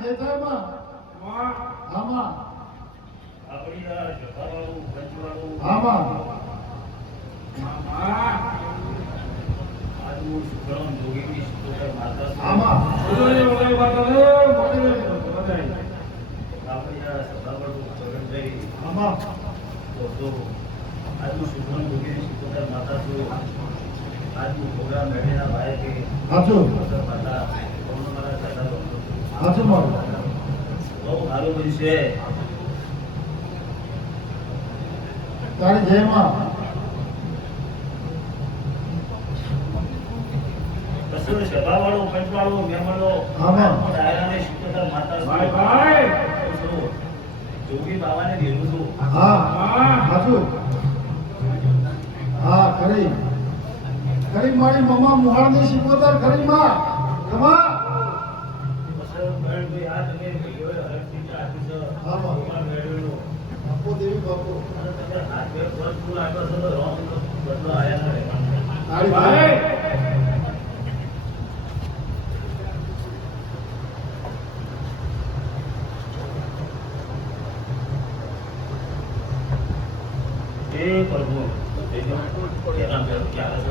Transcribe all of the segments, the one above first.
જેઠામાં આમાં આપણી આ જફાવાળું પંચવાળું આમાં આજનું શુક્રમ જોગીની શુક્ર માતા આમાં આપણી આ સભાવાળું ભગતભાઈ આમાં તો આજનું શુક્રમ જોગીની શુક્ર માતા છું આજનું પ્રોગ્રામ મેળીના ભાઈ કે હાચું માતા મારા દાદા હાચું મારું બહુ સારું બધું છે તારી જયમાં કસૂર સભાવાળો પંચવાળો મહેમાનો આમાં ડાયરાને શુક્ર માતા ભાઈ ભાઈ જોગી બાવાને દેવું છું હા હાચું હા ખરી ખરી મારી મમ્મા મુહાળની શિકોતર ખરી માં ખમા બાપુ દેવી બાપુ તારી ભાઈ એ પ્રભુ ક્યાં ક્યાં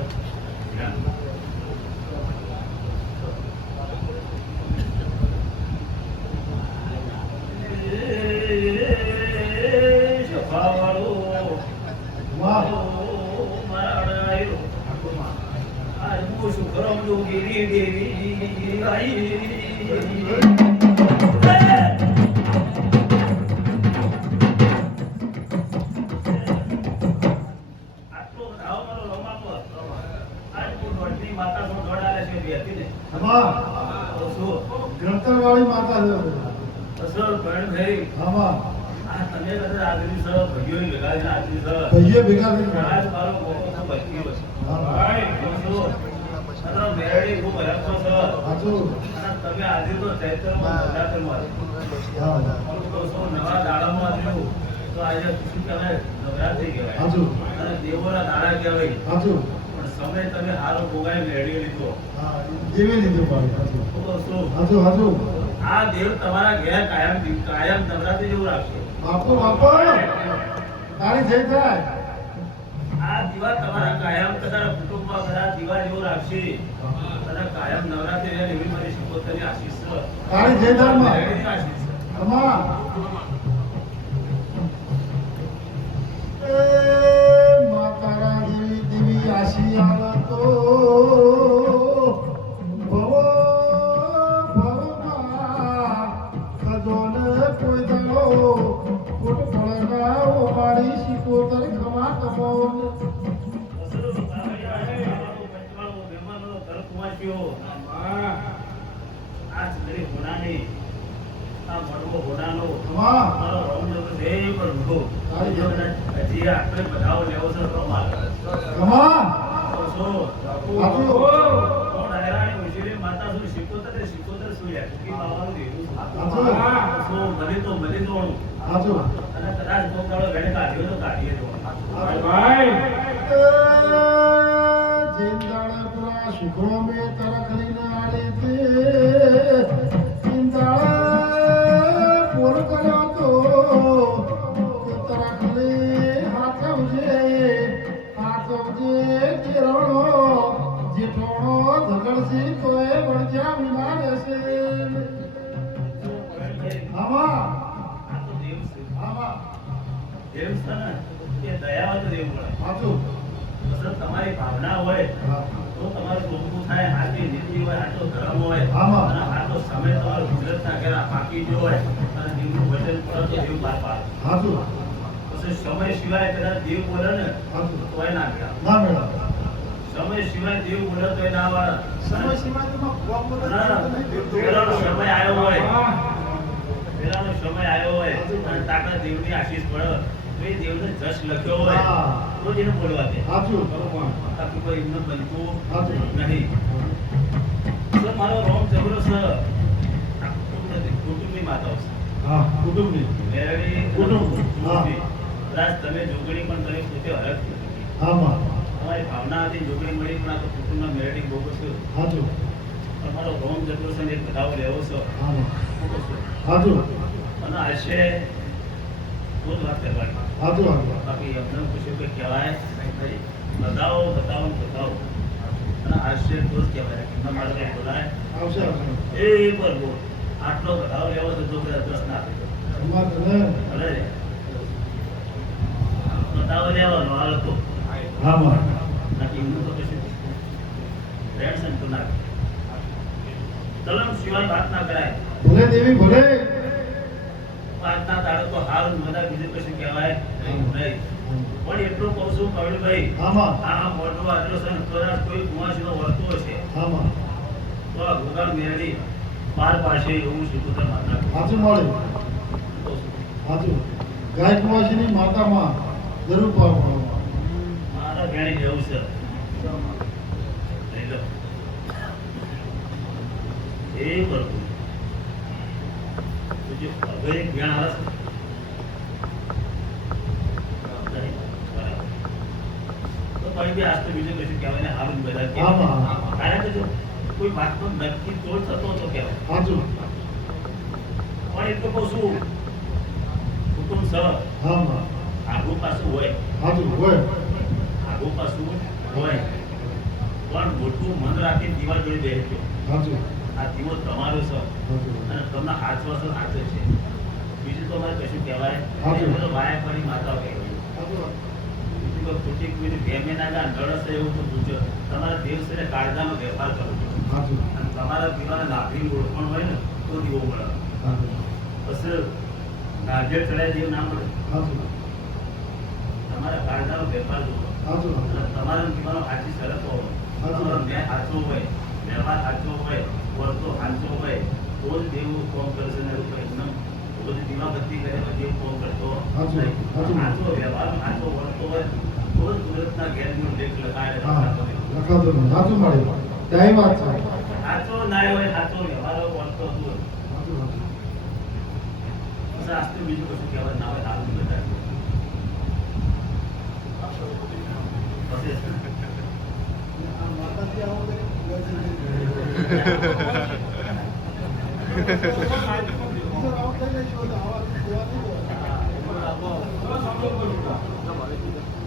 વાળી માતા છે આમાં તમે બધા આગળ સર ભાઈઓ ભેગા છે ભાઈએ ભેગા થઈ મારો મોટો બચી ગયો ભાઈ મેરડી ખૂબ હરખો છો હાચું તમે આજે તો ચૈત્રમાં નવરાત્રમાં તો શું નવા દાડામાં આવ્યું તો આજે શું કહેવાય નવરાત્રી કહેવાય હાચું અને દેવોના દાડા કહેવાય હાચું પણ સમય તમે હારો ભોગાઈ મેળવી લીધો હા જીવી લીધું પાડું તો શું હાચું હાચું આ દેવ તમારા ઘેર કાયમ નવરાત્રી જેવું રાખશે બાપુ બાપુ તારી જય થાય આ દીવા તમારા કાયમ તમારા કુટુંબમાં બધા દીવા જેવું રાખશે અને કાયમ નવરાત્રી રહે એવી મારી શિકોતરની આશીષ છે તારી જય થાય માં મેળવીની આશીષ છે આમાં એ માતારા દેવી દેવી આશી આવે તો ભવો ભવમાં ખજોને કોઈ દલો ફૂટ પડના ઓ મારી શિકોતર ખમા કમો શુક્રો મેં તરખડીને આડે તે ચિંતા પોર કર્યો તો તરખડે હાથવજે કેરણો જેઠોણો ધગડસી તોય વળજ્યા વિના રહેશે આમાં હાચું તમારી ભાવના હોય તો તમારું ચોખ્ખું થાય હાથી નીતિ હોય આટલો ધર્મ હોય આમાં. અને આટલો સમય તમારો ગુજરાતના ઘેરા પાકી ગયો હોય અને દેવનું વચન પડે તો દેવ બહાર પાડે હાચું પછી સમય સિવાય કદાચ દેવ બોલે ને હાચું તોય ના ગયા ના મેળા સમય સિવાય દેવ બોલે તોય ના આવે સમય સીમા તો પેલાનો સમય આવ્યો હોય પેલાનો સમય આવ્યો હોય અને તાકા દેવની આશીષ પડે તો એ દેવને જશ લખ્યો હોય તો જ એને બોલવા દે હાચું બાકી કોઈ એમને બનતું હાચું નહીં તો મારો રોમ જબરો છે કુટુંબની માતાઓ છે હા કુટુંબની મેરડી કુટુંબ. હા. કદાચ તમે જોગણી પણ તમે પોતે હરખ આમાં તમારી ભાવના હતી જોગણી મળી પણ આ તો કુટુંબના મેરડી બહુ છે હાચું તમારો રોમ જબરો છે ને એક બધાઓ લેવો છો આમાં હાજુ અને આશે તો જ વાત કરવાની. હાજુ હાજુ બાકી એમને પૂછ્યું કે કહેવાય નહીં. બતાવો બતાવો ને બતાવો અને આશે તો જ કહેવાય. એમના માટે કંઈ બોલાય આવશે આવશે એ બરોબર આટલો બતાવો લેવો છે તો કદાચ 10 ના આપે તો. સમાજ ને ભલે રે. બતાવો લેવાનો હાલ તો હા માં બાકી એમનું તો કશું રેડસન તો ના કલમ સિવાય વાત ના કરાય. ભલે દેવી ભલે વાતના દાડો તો હાલ બધા બીજું કશું કહેવાય નહીં. પણ એટલું કહું છું કવિભાઈ, હા માં આ મોટો આટલો છે ને કદાચ કોઈ કુંવાસીનો વળતો હશે હા માં તો આ ભૂગાળ મેળવી બાર પાસે એવું શીખું માતા હાજુ મળે હાજુ ગાય કુવાસીની માતામાં જરૂર પાડવામાં મારા ભેણી જેવું છે. લઈ લો. એ બરોબર જો હવે એક ભેણ આવે છે. નહીં? બરાબર. તો પણ બી આજ તો બીજું કશું કહેવાય ને હારું બધા હા કહેવાય. માં કારણ કે જો કોઈ વાતનો નક્કી તોડ થતો હતો કહેવાય. હાજુ પણ એ તો કહું છું કુટુંબ સહ હા માં આગુ પાછું હોય હાજુ હોય આગુ પાછું હોય પણ મોટું મન રાખી દીવા જોઈ બેસજો. હાજુ આ દીવો તમારો છે હાજુ અને તમને હાચવો છે હાચો છે. બીજું તો અમારે કશું કહેવાય હાચું. નહીં. બધો વાયા પડી માતાઓ કહેવાય. હાજુ બીજું કોઈ ખોટી કોઈ ભેમે ના ગા નડસ એવું તો પૂછો. તમારા દેવ છે ને કાળજાનો વેપાર કરો છો હાજુ અને તમારા દીવાના નાભીની ઓળખાણ હોય ને તો દીવો મળે. હાજુ પછી નાભીએ ચડાય દેવ ના મળે. હાજુ તમારા કાળજાનો વેપાર જુઓ હાજુ અને તમારા દીવાનો સાચી શરત હોય. હાચું. તમારો મેં સાચો હોય વ્યવહાર સાચો હોય વર્તો સાચો હોય તો જ દેવ કોમ કરશે ને એવું કંઈ નહીં. બધી દીવાબત્તી કરે તો દેવ કોમ કરતો હાચું. નહીં. હાચું. સાચો વ્યવહાર સાચો વર્તો હોય તો જ કુદરતના ઘેરનો લેખ લખાય હા લખાતો નહીં હાજુ મળે ત્યાં વાત છે સાચો નાય હોય સાચો વ્યવહાર હોય વર્તો હોય હાજુ હાજુ પછી આજ તો બીજું કશું કહેવાય ના હોય સારું બધા પછી આ માતાજી આવો હા.